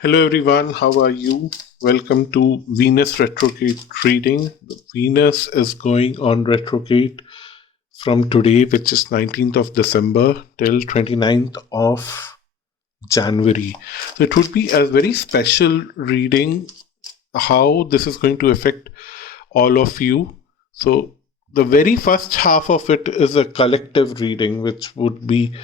Hello everyone, how are you? Welcome to Venus Retrograde reading. Venus is going on retrograde from today, which is 19th of December, till 29th of January. So it would be a very special reading how this is going to affect all of you. So the very first half of it is a collective reading, which would be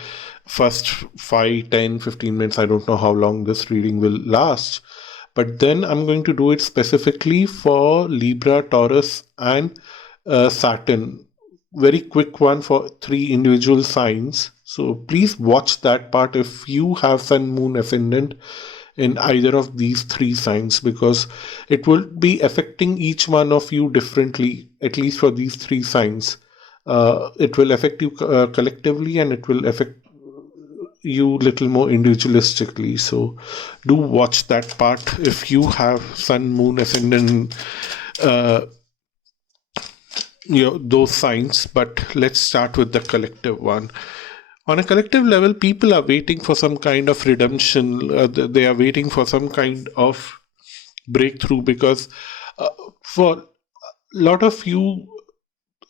first 5, 10, 15 minutes. I don't know how long this reading will last. But then I'm going to do it specifically for Libra, Taurus, and Saturn. Very quick one for 3 individual signs. So please watch that part if you have Sun, Moon, Ascendant in either of these 3 signs, because it will be affecting each one of you differently, at least for these 3 signs. It will affect you collectively, and it will affect you little more individualistically. So do watch that part if you have Sun, Moon, Ascendant, uh, those signs. But let's start with the collective one. On a collective level, people are waiting for some kind of redemption. They are waiting for some kind of breakthrough, because for a lot of you,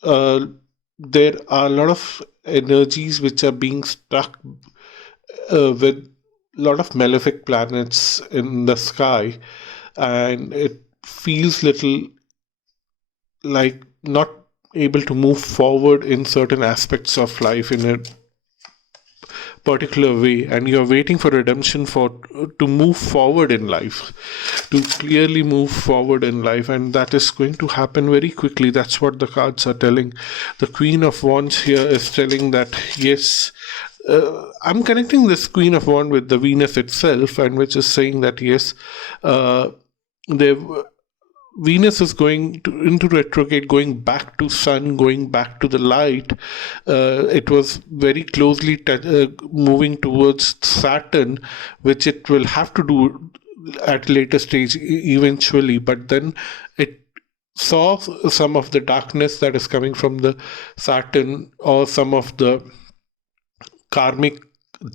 there are a lot of energies which are being stuck with a lot of malefic planets in the sky, and it feels little like not able to move forward in certain aspects of life in a particular way, and you're waiting for redemption for to move forward in life, to clearly move forward in life, and that is going to happen very quickly. That's what the cards are telling. The Queen of Wands here is telling that yes, I'm connecting this Queen of Wands with the Venus itself, and which is saying that yes, they've Venus is into retrograde, going back to Sun, going back to the light. It was very closely moving towards Saturn, which it will have to do at a later stage eventually. But then it saw some of the darkness that is coming from the Saturn, or some of the karmic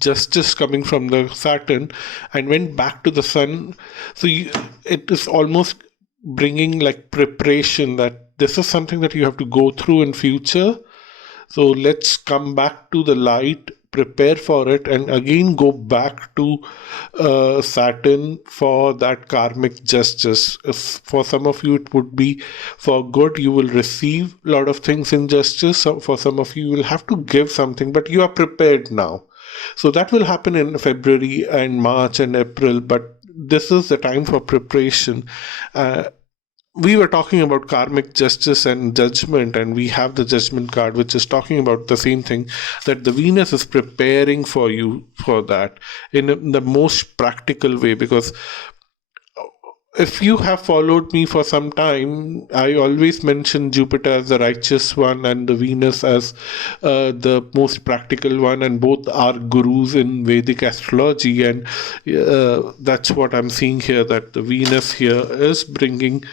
justice coming from the Saturn, and went back to the Sun. So it is almost bringing like preparation that this is something that you have to go through in future. So let's come back to the light, prepare for it, and again go back to Saturn for that karmic justice. If for some of you it would be for good, you will receive a lot of things in justice. So for some of you will have to give something, but you are prepared now. So that will happen in February and March and April, but this is the time for preparation. We were talking about karmic justice and judgment, and we have the judgment card, which is talking about the same thing, that the Venus is preparing for you for that in the most practical way. Because if you have followed me for some time, I always mention Jupiter as the righteous one and the Venus as the most practical one, and both are gurus in Vedic astrology. And that's what I'm seeing here, that the Venus here is bringing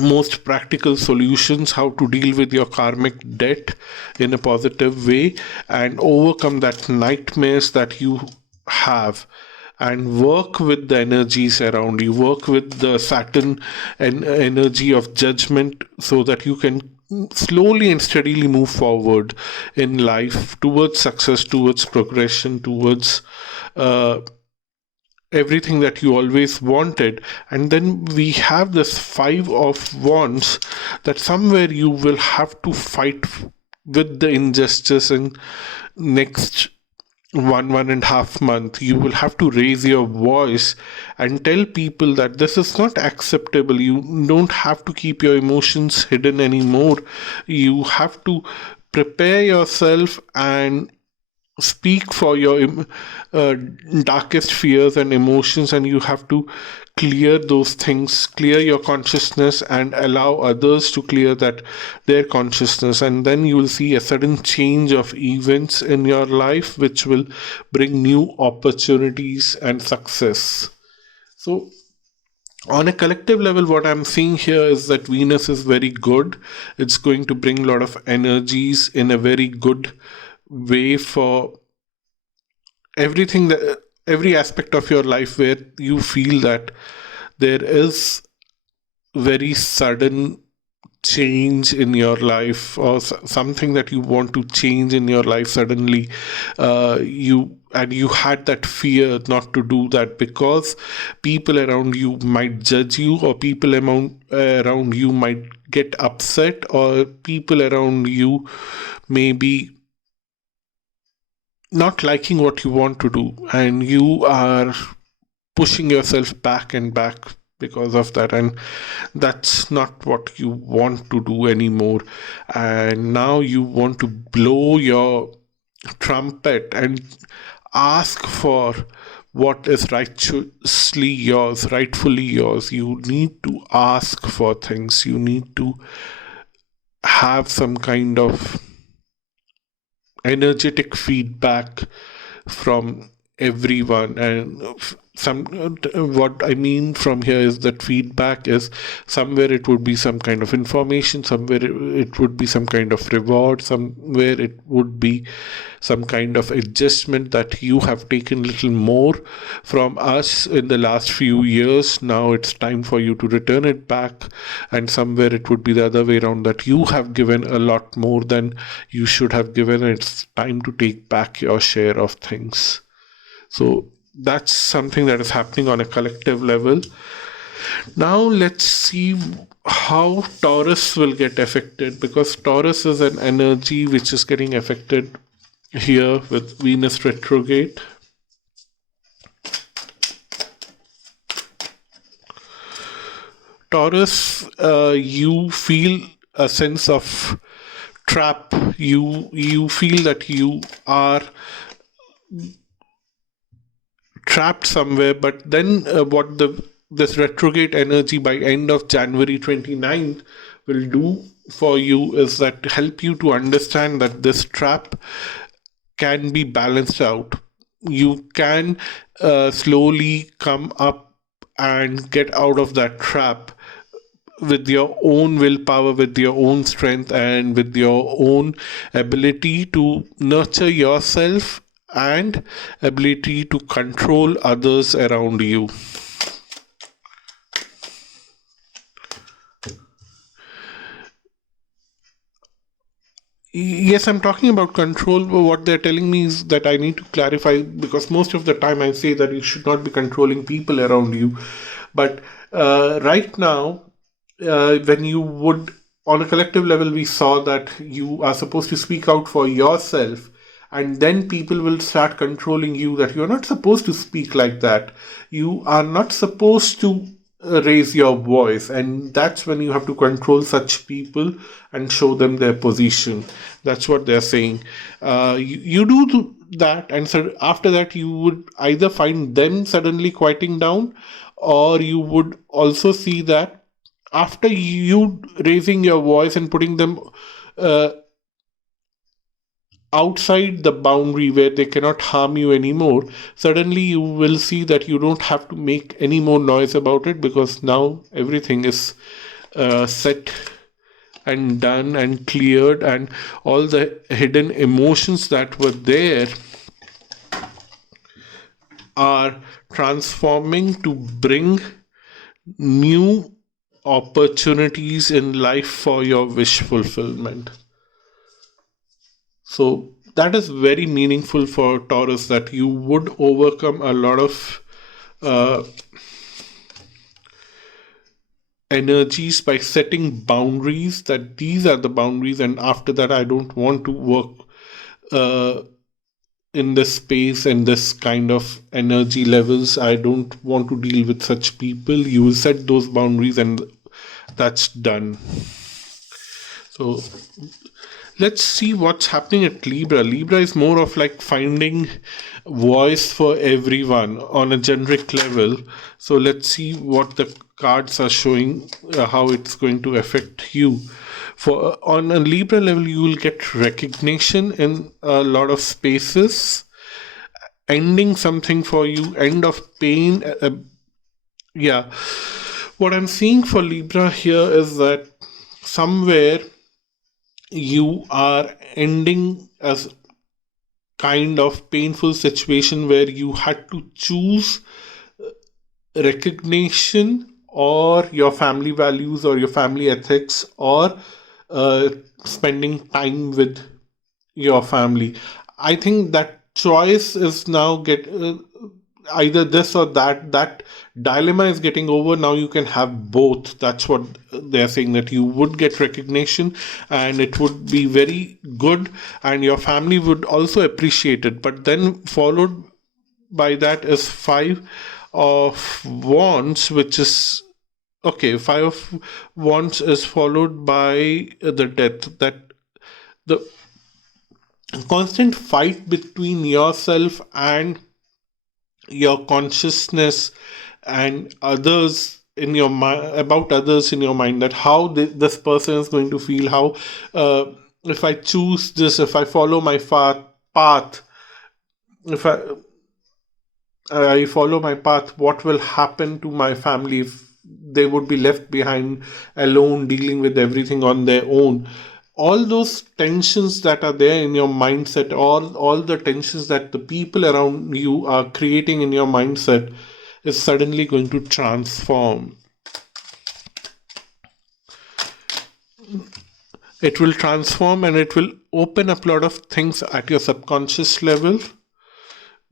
most practical solutions, how to deal with your karmic debt in a positive way and overcome that nightmares that you have, and work with the energies around you, work with the Saturn and energy of judgment, so that you can slowly and steadily move forward in life towards success, towards progression, towards everything that you always wanted. And then we have this 5 of Wands, that somewhere you will have to fight with the injustice in next 1.5 month. You will have to raise your voice and tell people that this is not acceptable. You don't have to keep your emotions hidden anymore. You have to prepare yourself and speak for your darkest fears and emotions, and you have to clear those things, clear your consciousness, and allow others to clear that their consciousness. And then you will see a sudden change of events in your life, which will bring new opportunities and success. So on a collective level, what I'm seeing here is that Venus is very good. It's going to bring a lot of energies in a very good way for everything that every aspect of your life where you feel that there is very sudden change in your life, or something that you want to change in your life suddenly, you had that fear not to do that because people around you might judge you, or people around you might get upset, or people around you may be not liking what you want to do, and you are pushing yourself back and back because of that, and that's not what you want to do anymore. And now you want to blow your trumpet and ask for what is rightfully yours. You need to ask for things. You need to have some kind of energetic feedback from everyone. And some what I mean from here is that feedback is, somewhere it would be some kind of information, somewhere it would be some kind of reward, somewhere it would be some kind of adjustment that you have taken little more from us in the last few years. Now it's time for you to return it back. And somewhere it would be the other way around, that you have given a lot more than you should have given. It's time to take back your share of things. So that's something that is happening on a collective level. Now let's see how Taurus will get affected, because Taurus is an energy which is getting affected here with Venus retrograde. Taurus, you feel a sense of trap. You feel that you are trapped somewhere, but then what this retrograde energy by end of January 29th will do for you is that help you to understand that this trap can be balanced out. You can slowly come up and get out of that trap with your own willpower, with your own strength, and with your own ability to nurture yourself and ability to control others around you. Yes, I'm talking about control. What they're telling me is that I need to clarify, because most of the time I say that you should not be controlling people around you. But right now, when you would, on a collective level, we saw that you are supposed to speak out for yourself, and then people will start controlling you, that you're not supposed to speak like that. You are not supposed to raise your voice, and that's when you have to control such people and show them their position. That's what they're saying. You do that, and so after that you would either find them suddenly quieting down, or you would also see that after you raising your voice and putting them outside the boundary where they cannot harm you anymore, suddenly you will see that you don't have to make any more noise about it, because now everything is set and done and cleared, and all the hidden emotions that were there are transforming to bring new opportunities in life for your wish fulfillment. So that is very meaningful for Taurus, that you would overcome a lot of energies by setting boundaries, that these are the boundaries, and after that I don't want to work in this space and this kind of energy levels. I don't want to deal with such people. You will set those boundaries, and that's done. So let's see what's happening at Libra. Libra is more of like finding voice for everyone on a generic level. So let's see what the cards are showing, how it's going to affect you. For on a Libra level, you will get recognition in a lot of spaces, ending something for you, end of pain. Yeah, what I'm seeing for Libra here is that somewhere you are ending as kind of painful situation where you had to choose recognition or your family values or your family ethics, or uh, spending time with your family. I think that choice is now either this or that. That dilemma is getting over. Now you can have both. That's what they're saying, that you would get recognition and it would be very good, and your family would also appreciate it. But then followed by that is Five of Wands, which is okay. Five of Wands is followed by the Death. That the constant fight between yourself and your consciousness and others in your mind, about others in your mind, that how this person is going to feel, how if I choose this, if I follow my path, if I follow my path, what will happen to my family if they would be left behind alone, dealing with everything on their own. All those tensions that are there in your mindset, all the tensions that the people around you are creating in your mindset, is suddenly going to transform. It will transform and it will open up a lot of things at your subconscious level.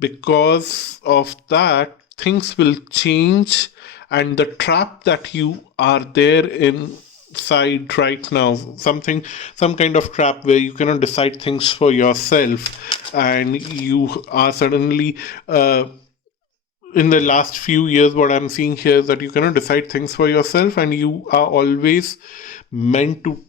Because of that, things will change, and the trap that you are there inside right now, some kind of trap where you cannot decide things for yourself, and you are suddenly in the last few years, what I'm seeing here is that you cannot decide things for yourself, and you are always meant to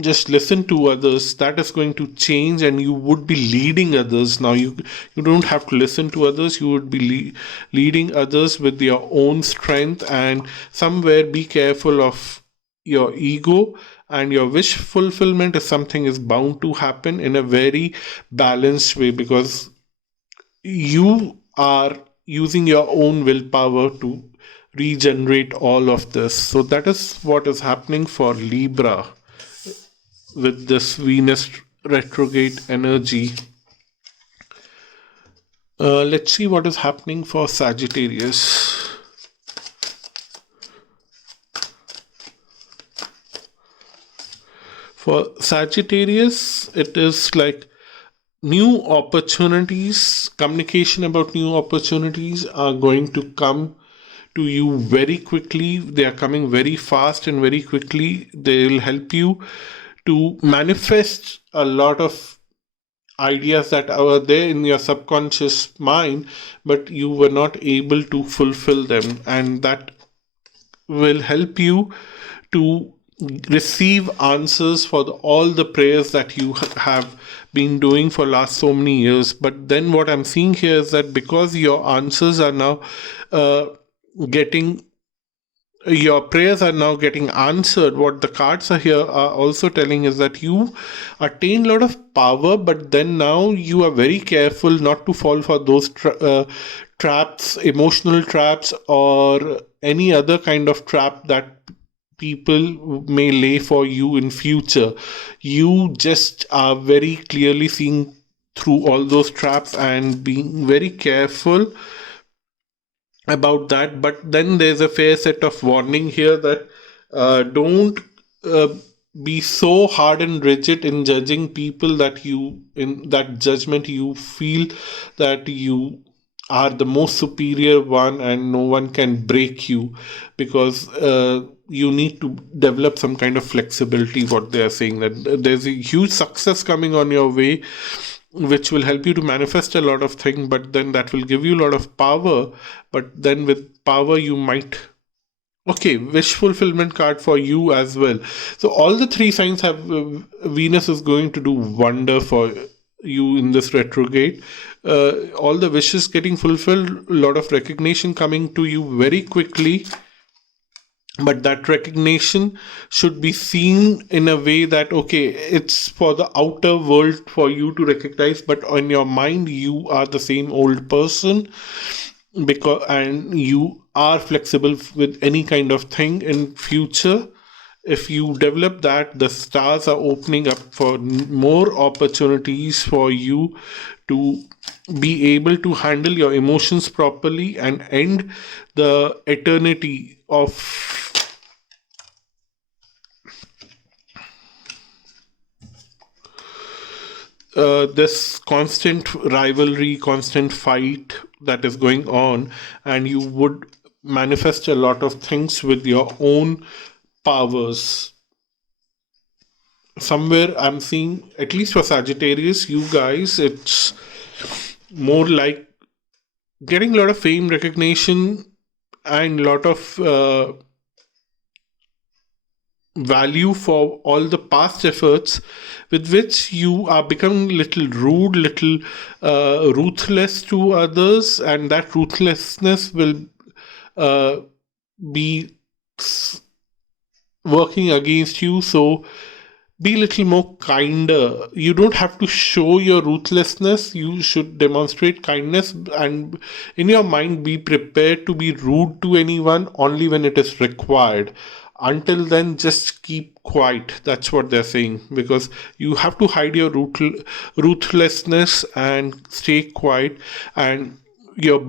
just listen to others. That is going to change, and you would be leading others. Now you don't have to listen to others. You would be leading others with your own strength, and somewhere be careful of your ego. And your wish fulfillment is something is bound to happen in a very balanced way, because you are using your own willpower to regenerate all of this. So that is what is happening for Libra with this Venus retrograde energy. Let's see what is happening for Sagittarius. For Sagittarius, it is like new opportunities, communication about new opportunities are going to come to you very quickly. They are coming very fast and very quickly. They will help you to manifest a lot of ideas that are there in your subconscious mind, but you were not able to fulfill them, and that will help you to receive answers for all the prayers that you have been doing for last so many years. But then what I'm seeing here is that because your answers are now getting your prayers are now getting answered, what the cards are here are also telling is that you attain a lot of power, but then now you are very careful not to fall for those traps, emotional traps, or any other kind of trap that people may lay for you in future. You just are very clearly seeing through all those traps and being very careful about that. But then there's a fair set of warning here that don't uh, be so hard and rigid in judging people, that you, in that judgment, you feel that you are the most superior one and no one can break you, because you need to develop some kind of flexibility. What they are saying, that there's a huge success coming on your way, which will help you to manifest a lot of things, but then that will give you a lot of power. But then with power you might, okay, wish fulfillment card for you as well. So all the three signs have Venus is going to do wonder for you in this retrograde. All the wishes getting fulfilled, a lot of recognition coming to you very quickly, but that recognition should be seen in a way that, okay, it's for the outer world for you to recognize, but on your mind you are the same old person, because and you are flexible with any kind of thing in future. If you develop that, the stars are opening up for more opportunities for you to be able to handle your emotions properly and end the eternity of this constant rivalry, constant fight that is going on, and you would manifest a lot of things with your own powers. Somewhere I'm seeing, at least for Sagittarius, you guys, it's more like getting a lot of fame, recognition, and a lot of value for all the past efforts with which you are becoming little rude, little ruthless to others, and that ruthlessness will be working against you. So be a little more kinder. You don't have to show your ruthlessness. You should demonstrate kindness, and in your mind be prepared to be rude to anyone only when it is required. Until then, just keep quiet. That's what they're saying, because you have to hide your ruthlessness and stay quiet. And your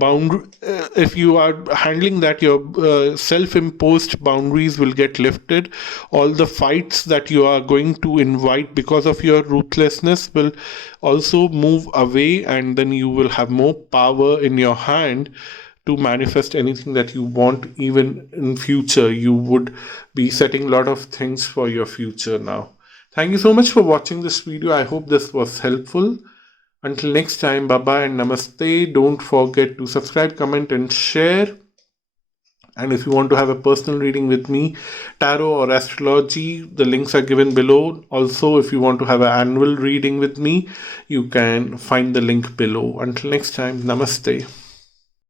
if you are handling that, your self-imposed boundaries will get lifted. All the fights that you are going to invite because of your ruthlessness will also move away, and then you will have more power in your hand to manifest anything that you want. Even in future, you would be setting a lot of things for your future now. Thank you so much for watching this video. I hope this was helpful. Until next time, bye bye and namaste. Don't forget to subscribe, comment and share. And if you want to have a personal reading with me, tarot or astrology, the links are given below. Also, if you want to have an annual reading with me, you can find the link below. Until next time, namaste.